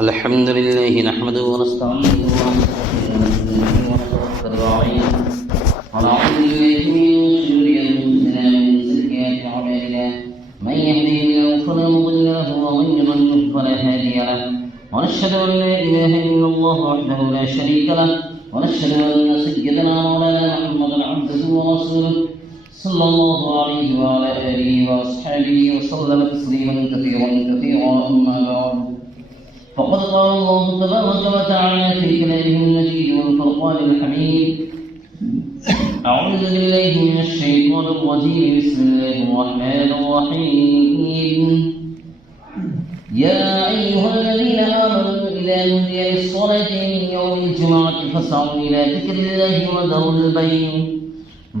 الحمد لله نحمده ونستعينه ونتوكل عليه ونعوذ بالله من شرور انفسنا ومن سيئات اعمالنا من يهده الله فلا مضل له ومن يضلل فلا هادي له ونشهد ان لا اله الا الله وحده لا شريك له ونشهد ان سيدنا مولانا محمدا عبده ورسوله صلى الله عليه وعلى اله واصحابه وسلم تسليما كثيرا اما بعد فقد قال الله تبارك وتعالى في كلامه المجيد والفرقان الحميد أعوذ بالله من الشيطان الرجيم بسم الله الرحمن الرحيم يا أيها الذين آمنوا إذا نودي للصلاة من يوم الجمعة فاسعوا إلى ذكر الله وذروا البيع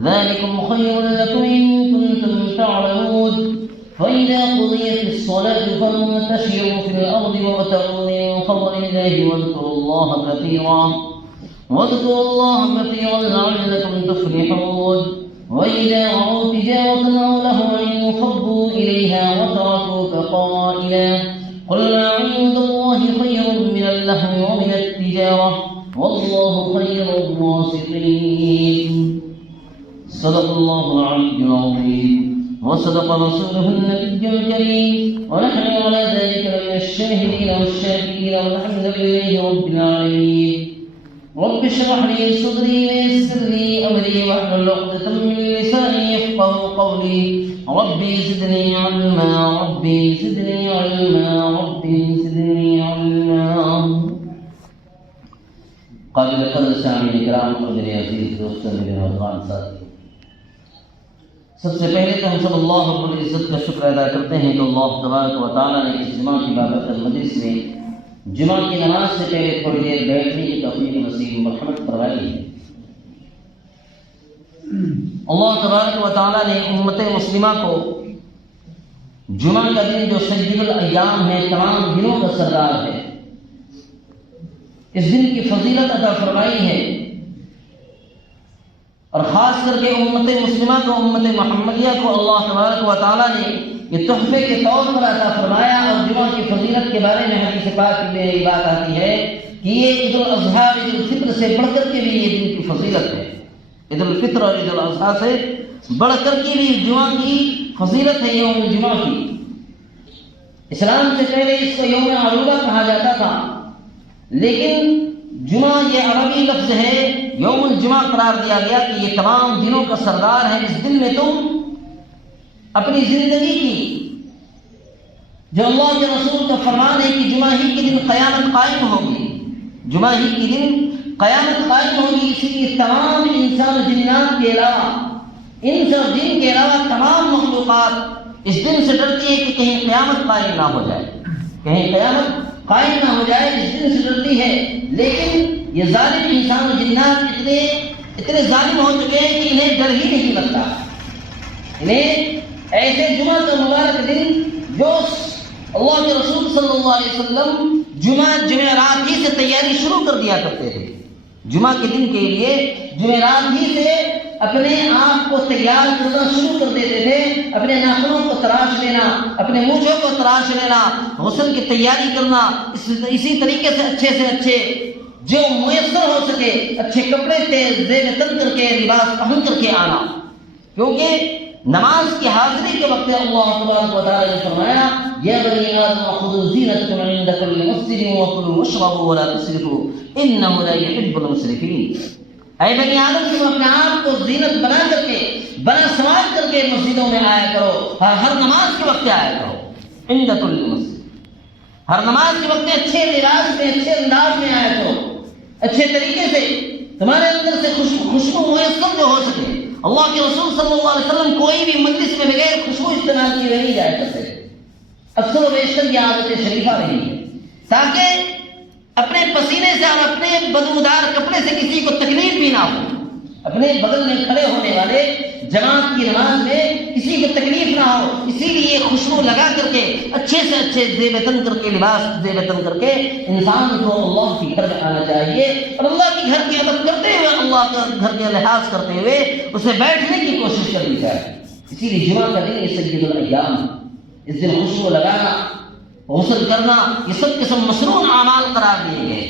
ذلكم خير لكم إن كنتم تعلمون فإذا قضيت الصلاة فانتشروا في الأرض وابتغوا من فضل الله واذكروا الله كثيرا لعلكم تفلحون وإذا رأوا تجارة أو لهوا انفضوا إليها وتركوك قائلا قل ما عند الله خير من اللهو ومن التجارة والله خير الرازقين. صدق الله العلي العظيم وصدق رسوله النبي الكريم ونحن على ذلك من الشاهدين والشاكرين والحمد لله رب العالمين. رب اشرح لي صدري ويسر لي امري واحلل عقدة من لساني يفقهوا قولي. ربي زدني علما ربي زدني علما ربي زدني علما. قابل قدر سامعین کرام اور میرے عزیز دوستوں میرے نوجوان ساتھی، سب سے پہلے تو ہم سب اللہ رب العزت کا شکر ادا کرتے ہیں کہ اللہ تبارک و تعالیٰ نے اس جمعہ کی بابرکت مجلس میں جمعہ کی نماز سے پہلے تھوڑی دیر بیٹھنے کی توفیق نصیب مرحمت فرمائی ہے. اللہ تبارک و تعالیٰ نے امت مسلمہ کو جمعہ کا دن جو سید الایام ہے، تمام دنوں کا سردار ہے، اس دن کی فضیلت عطا فرمائی ہے، اور خاص کر کے امت مسلمہ کو، امت محمدیہ کو اللہ تبارک و تعالیٰ نے یہ تحفے کے طور پر عطا فرمایا. اور جمعہ کی فضیلت کے بارے میں حدیث پاک میں یہ بات آتی ہے کہ یہ عید الاضحیٰ عید الفطر سے بڑھ کر کے بھی یہ دن کی فضیلت ہے. عید الفطر اور عید الاضحیٰ سے بڑھ کر کے بھی جمعہ کی فضیلت ہے یوم الجمعہ کی. اسلام سے پہلے اس کو یوم عروبہ کہا جاتا تھا، لیکن جمعہ یہ عربی لفظ ہے، یوم الجمعہ قرار دیا گیا کہ یہ تمام دنوں کا سردار ہے. اس دن میں تم اپنی زندگی کی، جو اللہ کے رسول کا فرمان ہے کہ جمعہ ہی کے دن قیامت قائم ہوگی، جمعہ ہی کے دن قیامت قائم ہوگی، اسی لیے تمام انسان و جنات کے علاوہ، انس اور جن کے علاوہ تمام مخلوقات اس دن سے ڈرتی ہے کہ کہیں قیامت قائم نہ ہو جائے، کہیں قیامت قائم نہ ہو جائے، اس دن سے ڈرتی ہے. لیکن یہ ظالم انسان و جنات اتنے ظالم ہو چکے ہیں کہ انہیں ڈر ہی نہیں لگتا. انہیں ایسے جمعہ کا مبارک دن جو اللہ کے رسول صلی اللہ علیہ وسلم جمعرات ہی سے تیاری شروع کر دیا کرتے تھے. جمعہ کے دن کے لیے جمعرات ہی سے اپنے آپ کو تیار کرنا شروع کر دیتے تھے. اپنے ناخنوں کو تراش لینا، اپنے مونچھوں کو تراش لینا، غسل کی تیاری کرنا، اسی طریقے سے اچھے جو میسر ہو سکے اچھے کپڑے زیب تن کر کے، لباس پہن کر کے آنا. کیونکہ نماز کی حاضری کے وقت اللہ تبارک و تعالی نے فرمایا یا بنی آدم خذوا زینتکم عند کل مسجد وکلوا واشربوا ولا تسرفوا انہ لا يحب المسرفین. اے بنی آدم تم اپنے آپ کو زینت بنا سنوار کر کے مسجدوں میں آیا کرو، ہر نماز کے وقت آیا کرو. عند کل مسجد، ہر نماز کے وقت اچھے لباس میں، اچھے انداز میں آیا کرو، اچھے طریقے سے تمہارے اندر سے خوشبو میسر جو ہو سکے. اللہ کے رسول صلی اللہ علیہ وسلم کوئی بھی مجلس میں بغیر خوشبو استعمال کیے نہیں جایا کرتے، اکثر و بیشتر یہ عادت شریفہ رہی ہے، تاکہ اپنے پسینے سے اور اپنے بدبودار کپڑے سے کسی کو تکلیف بھی نہ ہو. اپنے بغل میں کھڑے ہونے والے جماعت کی نماز میں کسی کو تکلیف نہ ہو، اسی لیے خوشبو لگا کر کے اچھے سے اچھے زیب تن کر کے، لباس زیب تن کر کے انسان کو اللہ کے گھر میں آنا چاہیے، اور اللہ کے گھر کی عزت کرتے ہوئے، اللہ کے گھر کے لحاظ کرتے ہوئے اسے بیٹھنے کی کوشش کرنی چاہیے. اسی لیے جمعہ کا دن سید الایام، اس دن خوشبو لگانا، غسل کرنا، یہ سب قسم مسنون اعمال قرار دیے گئے،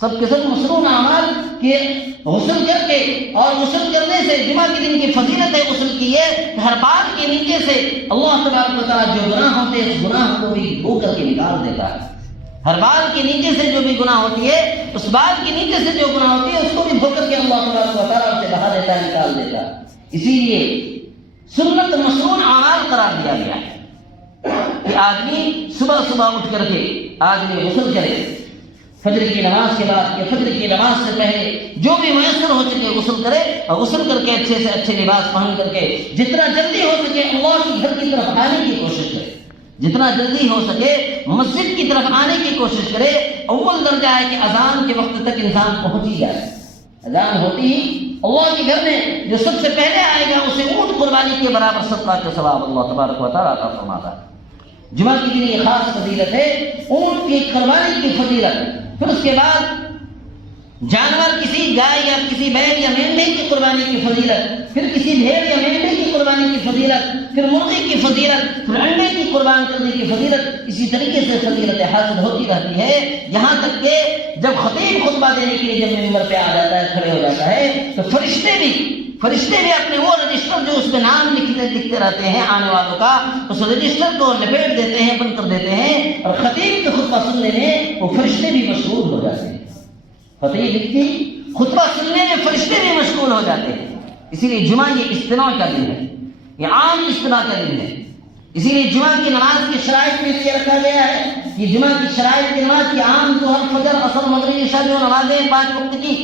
سب قسم مسنون اعمال کہ غسل کر کے، اور غسل کرنے سے جمعہ کے دن کی فضیلت ہے غسل کی ہے کہ ہر بال کے نیچے سے اللہ تبارک و تعالیٰ جو گناہ ہوتے ہیں اس گناہ کو بھی دھو کر کے نکال دیتا ہے۔ ہر بال کے نیچے سے جو بھی گناہ ہوتی ہے، اس بال کے نیچے سے جو گناہ ہوتی ہے اس کو بھی دھو کر کے اللہ تبارک و تعالیٰ اسے بہا دیتا ہے، نکال دیتا ہے۔ اسی لیے سنت مسنون اعمال قرار دیا گیا ہے کہ آدمی صبح صبح اٹھ کر کے آدمی غسل کرے، فجر کی نماز کے بعد یا فجر کی نماز سے پہلے جو بھی میسر ہو چکے غسل کرے، اور غسل کر کے اچھے سے اچھے لباس پہن کر کے جتنا جلدی ہو سکے اللہ کی گھر کی طرف آنے کی کوشش کرے، جتنا جلدی ہو سکے مسجد کی طرف آنے کی کوشش کرے۔ اول درجہ ہے کہ اذان کے وقت تک انسان پہنچ ہی جائے، اذان ہوتی ہی اللہ کے گھر میں جو سب سے پہلے آئے گا اسے اونٹ قربانی کے برابر صدقہ کے ثواب اللہ تبارک و تعالیٰ عطا فرماتا ہے۔ جمعہ کی دن یہ خاص فضیلت ہے اونٹ کی قربانی کی فضیلت، پھر اس کے بعد جانور کسی گائے یا کسی بیل یا مینڈے کی قربانی کی فضیلت، پھر کسی بھیڑ یا مینڈے کی قربانی کی فضیلت، پھر مرغی کی فضیلت، پھر انڈے کی قربان کرنے کی فضیلت، اسی طریقے سے فضیلت حاصل ہوتی رہتی ہے، یہاں تک کہ جب خطیب خطبہ دینے کے لیے جب ممبر پہ آ جاتا ہے، کھڑے ہو جاتا ہے، تو فرشتے بھی اپنے وہ رجسٹر جو اس پہ نام لکھتے رہتے ہیں آنے والوں کا، اس رجسٹر کو لپیٹ دیتے ہیں، بند کر دیتے ہیں، اور خطیب کا خطبہ سننے میں وہ فرشتے بھی مشغول ہو جاتے ہیں۔ خطیب کی خطبہ سننے میں فرشتے بھی مشغول ہو جاتے ہیں۔ اسی لیے جمعہ یہ اجتماع کا دن ہے، یہ عام اجتماع کا دن ہے۔ اسی لیے جمعہ کی نماز کی شرائط میں یہ رکھا گیا ہے کہ جمعہ کی شرائط کی نماز کی عام ظہر، فجر، عصر، مغرب، عشاء جو نمازیں 5 وقت کی،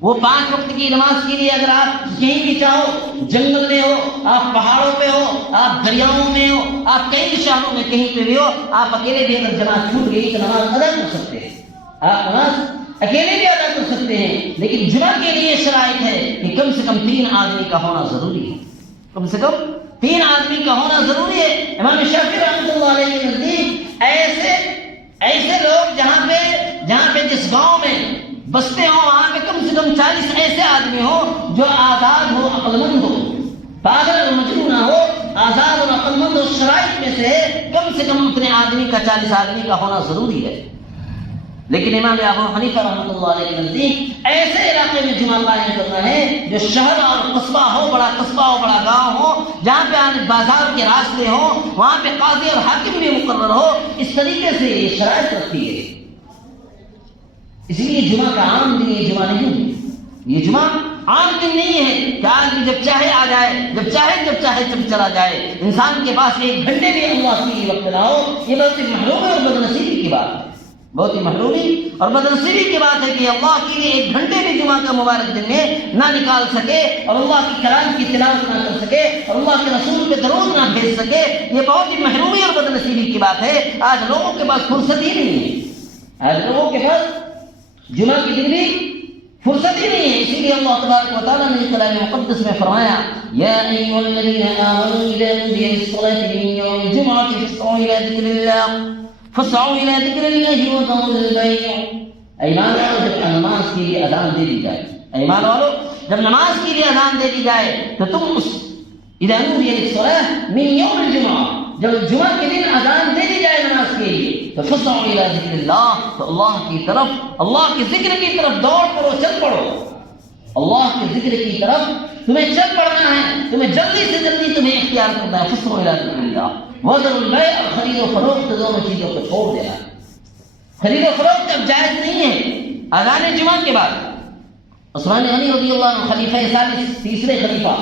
وہ 5 وقت کی نماز کے لیے اگر آپ کہیں بھی چاہو، جنگل میں ہو، آپ پہاڑوں پہ ہو، آپ دریاؤں میں ہو، آپ کئی شہروں میں کہیں پہ بھی ہو، آپ اکیلے بھی اگر جماعت چھوٹ گئی تو نماز ادا کر سکتے ہیں، آپ نماز اکیلے بھی ادا کر سکتے ہیں۔ لیکن جمعہ کے لیے شرائط ہے کہ کم سے کم 3 آدمی کا ہونا ضروری ہے، کم سے کم 3 آدمی کا ہونا ضروری ہے۔ امام شافعی رحمۃ اللہ علیہ کے نزدیک ایسے لوگ جہاں پہ جس گاؤں میں بستے ہوں وہاں پہ کم سے کم 40 ایسے آدمی ہوں جو آزاد ہو، عقل مند ہو، پاگل اور مجنون نہ ہو، آزاد اور عقل مند ہو۔ شرائط میں سے کم اتنے آدمی کا 40 آدمی کا ہونا ضروری ہے۔ لیکن امام ابو حنیفہ رحمۃ اللہ علیہ کے نزدیک ایسے علاقے میں جمعہ قائم کرنا ہے جو شہر اور قصبہ ہو، بڑا قصبہ ہو، بڑا گاؤں ہو، جہاں پہ بازار کے راستے ہوں، وہاں پہ قاضی اور حاکم بھی مقرر ہو۔ اس طریقے سے یہ شرائط رکھتی ہے۔ اسی لیے جمعہ کا عام دن یہ جمعہ نہیں ہے، یہ جمعہ عام دن نہیں ہے کہ آدمی جب چاہے آ جائے، جب چاہے جب چلا جائے، انسان کے پاس 1 گھنٹے بھی اللہ کے لیے وقت نہ ہو۔ یہ بہت ہی محرومی اور بدنصیبی کی بات ہے، بہت ہی محرومی اور بدنصیبی کی بات ہے کہ اللہ کے لیے 1 گھنٹے بھی جمعہ کا مبارک دن میں نہ نکال سکے، اور اللہ کی کلام کی تلاوت نہ کر سکے، اور اللہ کے رسول پہ درود نہ بھیج سکے۔ یہ بہت ہی محرومی اور بدنصیبی کی بات ہے۔ آج لوگوں کے پاس فرصت ہی نہیں ہے، آج لوگوں کے پاس جمعہ کی دن بھی فرصت ہی نہیں ہے۔ اسی لیے اللہ تبارک و تعالیٰ نے کلام مقدس میں فرمایا، یا ایھا الذین آمنوا اذا نودی للصلاۃ من یوم الجمعۃ فاسعوا الی ذکر اللہ وذروا البیع۔ ایمان والو، جب نماز کے لیے اذان دے دی جائے، ایمان والو جب نماز کے لیے اذان دے دی جائے تو تم اذا نودی للصلاۃ من یوم الجمعۃ، جب جمعہ کے دن اذان دے دی جائے نماز کے لیے تو فاسعوا الی ذکر اللہ، تو اللہ کی طرف، اللہ کے ذکر کی طرف دوڑ پڑو، چل پڑو۔ اللہ کے ذکر کی طرف تمہیں چل پڑنا ہے، تمہیں جلدی سے جلدی تمہیں اختیار کرنا ہے۔ فاسعوا الی ذکر اللہ وذروا البیع، خرید و فروخت دونوں چیزوں کو چھوڑ دینا۔ خرید و فروخت اب جائز نہیں ہے اذان جمعہ کے بعد۔ عثمان غنی رضی اللہ عنہ خلیفہ ثالث، تیسرے خلیفہ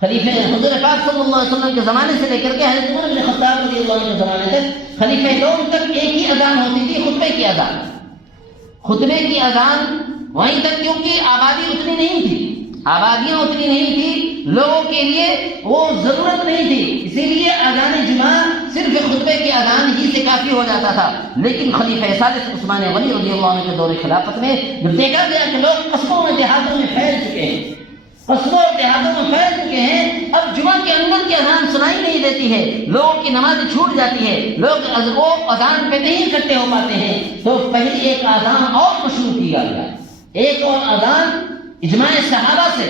حضور پاک صلی اللہ علیہ وسلم کے زمانے سے لے کر کے حضرت عمر بن خطاب رضی اللہ عنہ کے زمانے تک خلیفہ دوم تک ایک ہی اذان ہوتی تھی، خطبے کی اذان۔ خطبے کی اذان وہیں تک، کیونکہ آبادی اتنی نہیں تھی، آبادیاں اتنی نہیں تھی، لوگوں کے لیے وہ ضرورت نہیں تھی، اسی لیے اذان جمعہ صرف خطبے کی اذان ہی سے کافی ہو جاتا تھا۔ لیکن خلیفہ ثالث عثمان غنی رضی اللہ عنہ کے دور خلافت میں جب دیکھا گیا کہ لوگ قصبوں میں دیہاتوں میں پھیل چکے ہیں، قصبوں اور دیہاتوں میں پھیل چکے ہیں، اب جمعہ کے اندر کی اذان سنائی نہیں دیتی ہے، لوگوں کی نماز چھوٹ جاتی ہے، لوگ اذان پہ نہیں اکٹھے ہو پاتے ہیں، تو پہلی ایک اذان اور مشروع کیا گیا، ایک اور اذان اجماع صحابہ سے،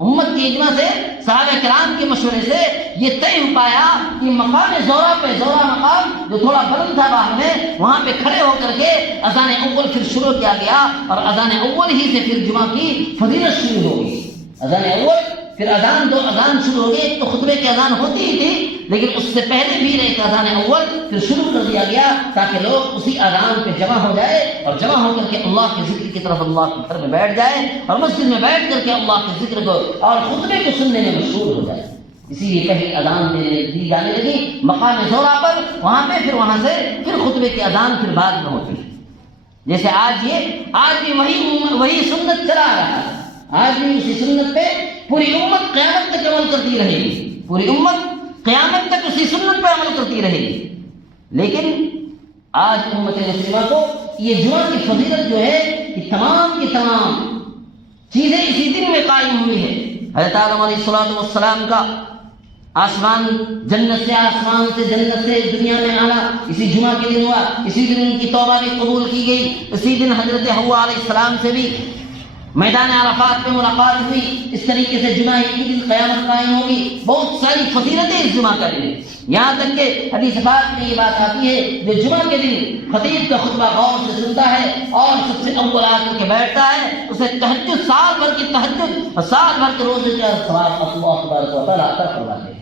امت کی اجماع سے صحابہ کرام کے مشورے سے یہ طے ہو پایا کہ مقام زورا پہ، زورا مقام جو تھوڑا بلند تھا باہر میں، وہاں پہ کھڑے ہو کر کے اذان اول پھر شروع کیا گیا، اور اذان اول ہی سے پھر جمعہ کی فضیلت شروع ہوگی۔ اذان اول پھر اذان، دو اذان شروع ہو گئی، تو خطبے کی اذان ہوتی ہی تھی، لیکن اس سے پہلے بھی ایک اذان اول پھر شروع کر دیا گیا تاکہ لوگ اسی اذان پہ جمع ہو جائے اور جمع ہو کر کے اللہ کے ذکر کی طرف اللہ کے گھر میں بیٹھ جائے اور مسجد میں بیٹھ کر کے اللہ کے ذکر کو اور خطبے کو سننے میں مشغول ہو جائے۔ اسی لیے پہلی اذان دی جانے لگی مقام زورا پر، وہاں پہ پھر وہاں سے پھر خطبے کی اذان پھر بعد میں ہوتی ہے۔ جیسے آج بھی وہی سنت چلا رہا ہے، آج بھی اسی سنت پہ پوری امت قیامت تک عمل کرتی رہے گی، پوری امت قیامت تک اسی سنت پہ عمل کرتی رہے گی۔ لیکن آج امت مسلمہ کو یہ جمعہ کی فضیلت جو ہے یہ تمام کی تمام چیزیں اسی دن میں قائم ہوئی ہے۔ حضرت آدم علیہ الصلوۃ والسلام کا آسمان جنت سے، آسمان سے جنت سے دنیا میں آنا اسی جمعہ کے دن ہوا، اسی دن ان کی توبہ بھی قبول کی گئی، اسی دن حضرت حوا علیہ السلام سے بھی میدان عرفات میں ملاقات ہوئی۔ اس طریقے سے جمعہ ہی دن قیامت قائم ہوگی۔ بہت ساری فضیلتیں اس جمعہ کا دن، یہاں تک کہ حدیث پاک میں یہ بات آتی ہے جو جمعہ کے دن خطیب کا خطبہ غور سے سنتا ہے اور سب سے اول آ کر کے بیٹھتا ہے، اسے تہجد، سال بھر کی تہجد اور سال بھر کے روزے کا ثواب اللہ تبارک و تعالیٰ عطا فرماتے ہیں۔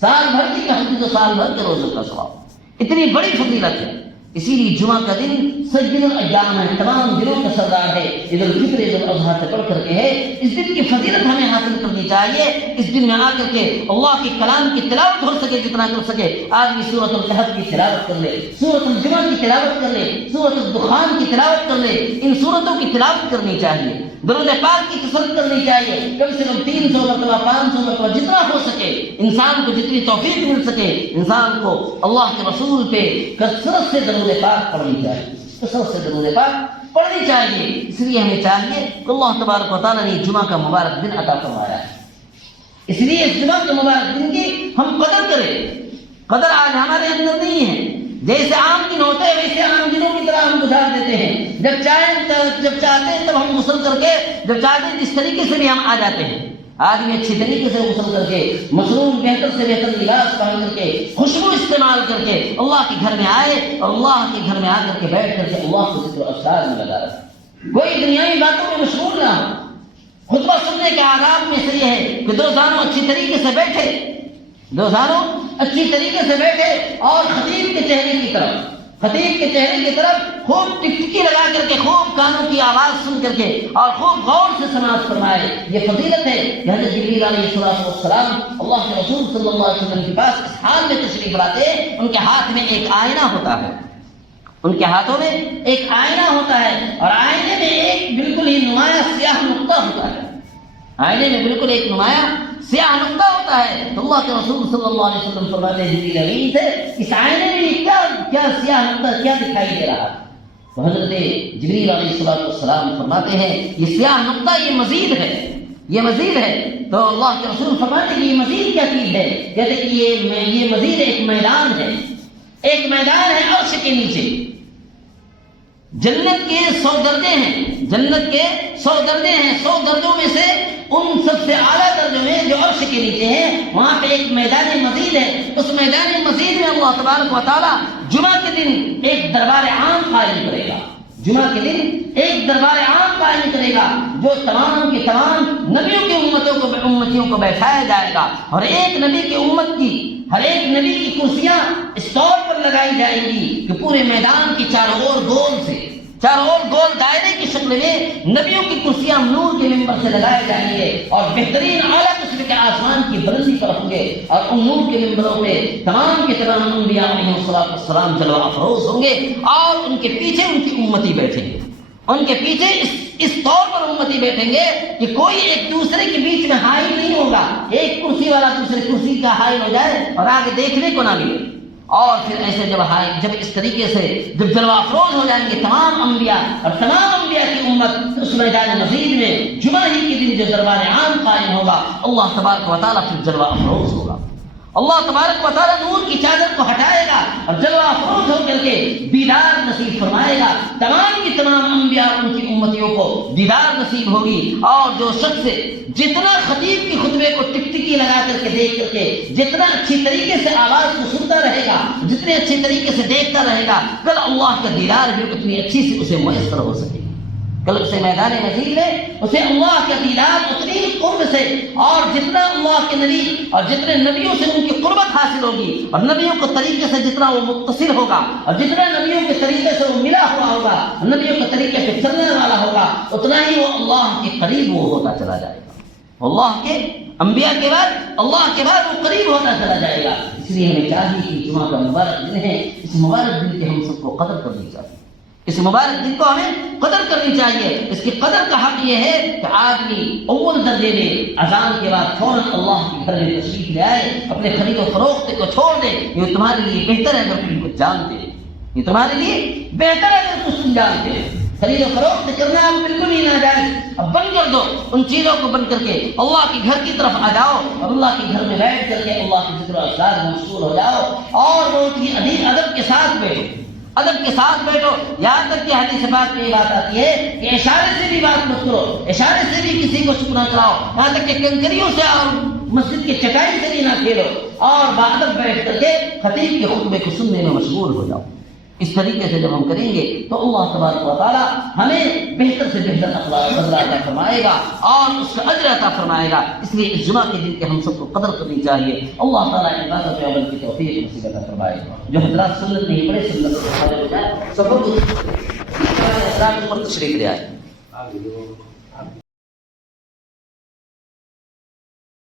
سال بھر کی تہجد اور سال بھر کے روزے کا ثواب، اتنی بڑی فضیلت ہے۔ اسی لیے جمعہ کا دن سید الایام ہے، تمام دنوں کا سردار ہے، عید الفطر عید الاضحیٰ سے بڑھ کر کے ہے۔ اس دن کی فضیلت ہمیں حاصل کرنی چاہیے۔ اس دن میں آ کر کے اللہ کے کلام کی تلاوت ہو سکے جتنا کر سکے، آدمی سورۃ الکہف کی تلاوت کر لے، سورۃ الجمعہ کی تلاوت کر لے، سورۃ الدخان کی تلاوت کر لے، ان سورتوں کی تلاوت کرنی چاہیے، درود پاک کی کثرت کرنی چاہیے، کم سے کم 300 مرتبہ 500 مرتبہ جتنا ہو سکے، انسان کو جتنی توفیق مل سکے انسان کو اللہ کے رسول پہ کثرت سے درود پاک پڑھنی چاہیے، کثرت سے درود پاک پڑھنی چاہیے۔ اس لیے ہمیں چاہیے کہ اللہ تبارک و تعالیٰ نے جمعہ کا مبارک دن عطا فرمایا ہے، اس لیے اس جمعہ کے مبارک دن کی ہم قدر کریں۔ قدر آج ہمارے اندر نہیں ہے، جیسے عام دن ہوتے ہیں ویسے عام دنوں کی طرح ہم گزار دیتے ہیں، جب چاہتے ہیں تب ہم غسل کر کے، جب چاہتے ہیں جس طریقے سے بھی ہم آ جاتے ہیں۔ آدمی اچھی طریقے سے غسل کر کے، مصروف بہتر سے بہتر لباس پہن کر کے، خوشبو استعمال کر کے اللہ کے گھر میں آئے اور اللہ کے گھر میں آ کر کے بیٹھ کر کے اللہ کو ذکر و اذکار میں لگا رہے، کوئی دنیاوی باتوں میں مشغول نہ ہو۔ خطبہ سننے کے آداب میں سے یہ ہے کہ دو زانوں اچھی طریقے سے بیٹھے، دو زانوں اچھی طریقے سے بیٹھے اور خطیب کے چہرے کی طرف خوب ٹکٹکی لگا کر کے، خوب کانوں کی آواز سن کر کے اور خوب غور سے سماعت فرمائے۔ یہ فضیلت ہے کہ حضرت جبریل علیہ السلام اللہ کے رسول صلی اللہ علیہ وسلم کے پاس اس حال میں تشریف لاتے، ان کے ہاتھ میں ایک آئینہ ہوتا ہے، ان کے ہاتھوں میں ایک آئینہ ہوتا ہے اور آئینے میں ایک بالکل ہی نمایاں سیاہ نقطہ ہوتا ہے، آئینے میں بالکل ایک نمایاں سیاہ نقطہ ہوتا ہے۔ تو اللہ کے رسول صلی اللہ علیہ وسلم فرماتے ہیں جبریل امین سے، اس آئینے میں کیا سیاہ نقطہ کیا دکھائی دے رہا ہے؟ تو حضرت جبریل علیہ السلام فرماتے ہیں یہ سیاہ نقطہ یہ مزید ہے، یہ مزید ہے۔ تو اللہ کے رسول فرماتے ہیں یہ مزید کیا چیز ہے؟ کہتے کہ یہ مزید ایک میدان ہے، ایک میدان ہے عرش کے نیچے۔ جنت کے 100 درجے ہیں، جنت کے 100 درجے ہیں، 100 درجوں میں سے ان سب سے اعلیٰ درجوں میں جو عرش کے نیچے ہیں وہاں پہ ایک میدان مزید ہے۔ اس میدان مزید میں اللہ تبارک و تعالیٰ جمعہ کے دن ایک دربار عام قائم کرے گا، جمعہ کے دن ایک دربار عام قائم کرے گا جو تمام کے تمام نبیوں کی امتیوں کو بیٹھایا جائے گا، اور ایک نبی کی امت کی ہر ایک نبی کی کرسیاں اس طور پر لگائی جائیں گی کہ پورے میدان کی چاروں اور گول دائرے کی شکل میں نبیوں کی کرسیاں نور کے ممبر سے لگائے جائیں گے اور بہترین اعلیٰ قسم کے آسمان کی بلندی پر ہوں گے، اور ان نور کے ممبروں پہ تمام کے تمام انبیاء علیہ السلام جلوہ افروز ہوں گے، اور ان کے پیچھے ان کی امتی بیٹھیں گے، ان کے پیچھے اس طور پر امتی بیٹھیں گے کہ کوئی ایک دوسرے کے بیچ میں حائل نہیں ہوگا، ایک کرسی والا دوسرے کرسی کا حائل ہو جائے اور آگے دیکھنے کو نہ ملے۔ اور پھر ایسے جب اس طریقے سے جب جلوہ افروز ہو جائیں گے تمام انبیاء اور تمام انبیاء کی امت، اس میدان مزید میں جمعہ ہی کے دن جو دربار عام قائم ہوگا اللہ تبارک و تعالیٰ پھر جلوہ افروز ہوگا، اللہ تبارک و تعالیٰ نور کی چادر کو ہٹائے گا اور جلوہ افروز ہو کر کے دیدار نصیب فرمائے گا، تمام کی تمام انبیاء ان کی امتیوں کو دیدار نصیب ہوگی، اور جو شخص جتنا خطیب کی خطبے کو ٹکٹکی لگا کر کے دیکھ کر کے جتنا اچھی طریقے سے آواز کو سنتا رہے گا، جتنے اچھے طریقے سے دیکھتا رہے گا، کل اللہ کا دیدار بھی اتنی اچھی سے اسے میسر ہو سکے گا۔ کل اسے میدان مزید میں اسے اللہ کا دیدار اتنی قرب سے، اور جتنا اللہ کے نبی اور جتنے نبیوں سے ان کی قربت حاصل ہوگی، اور نبیوں کے طریقے سے جتنا وہ متصل ہوگا، اور جتنا نبیوں کے طریقے سے وہ ملا ہوا ہوگا، نبیوں کے طریقے سے چلنے والا ہوگا، اتنا ہی وہ اللہ کے قریب وہ ہوتا چلا جائے گا۔ اللہ کے انبیاء کے بعد، اللہ کے بعد وہ قریب ہوتا چلا جائے گا۔ اس لیے ہمیں چاہیے کہ جمعہ کا مبارک دن ہے، اس مبارک دن کی ہم سب کو قدر کرنی چاہیے، اس مبارک دن کو ہمیں قدر کرنی چاہیے۔ اس کی قدر کا حق یہ ہے کہ آدمی اول درجے میں اذان کے بعد فوراً اللہ کے گھر میں تشریف لے آئے، اپنے خرید و فروخت کو چھوڑ دے۔ یہ تمہارے لیے بہتر ہے اگر تم کو جانتے، یہ تمہارے لیے بہتر ہے اگر تم جانتے۔ خرید و فروخت کرنا اب بالکل ہی ناجائز، اب بند کر دو، ان چیزوں کو بند کر کے اللہ کے گھر کی طرف آ جاؤ، اور اللہ کے گھر میں بیٹھ کر کے اللہ کے ذکر و اذکار میں مشغول ہو جاؤ، اور بہت ہی ادب کے ساتھ بیٹھو، ادب کے ساتھ بیٹھو۔ یہاں تک کہ حدیث پاک میں یہ بات آتی ہے کہ اشارے سے بھی بات مت کرو، اشارے سے بھی کسی کو چپ نہ کراؤ، یہاں تک کہ کنکریوں سے اور مسجد کی چٹائی سے بھی نہ کھیلو، اور باادب بیٹھ کر کے خطیب کے خطبے کو سننے میں مشغول ہو جاؤ۔ اس طریقے سے جب ہم کریں گے تو اللہ تبارک و تعالیٰ ہمیں بہتر سے بہتر اجر عطا فرمائے گا اور اس کا اجر عطا فرمائے گا۔ اس لیے اس جمعہ کے دن کی ہم سب کو قدر کرنی چاہیے۔ اللہ تعالیٰ عبادت و عمل کی توفیق نصیب عطا فرمائے۔ جو حضرات سنت نہیں پڑھے سنت کو حاضر ہو جائے، سب کو پر تشریف لے آئے۔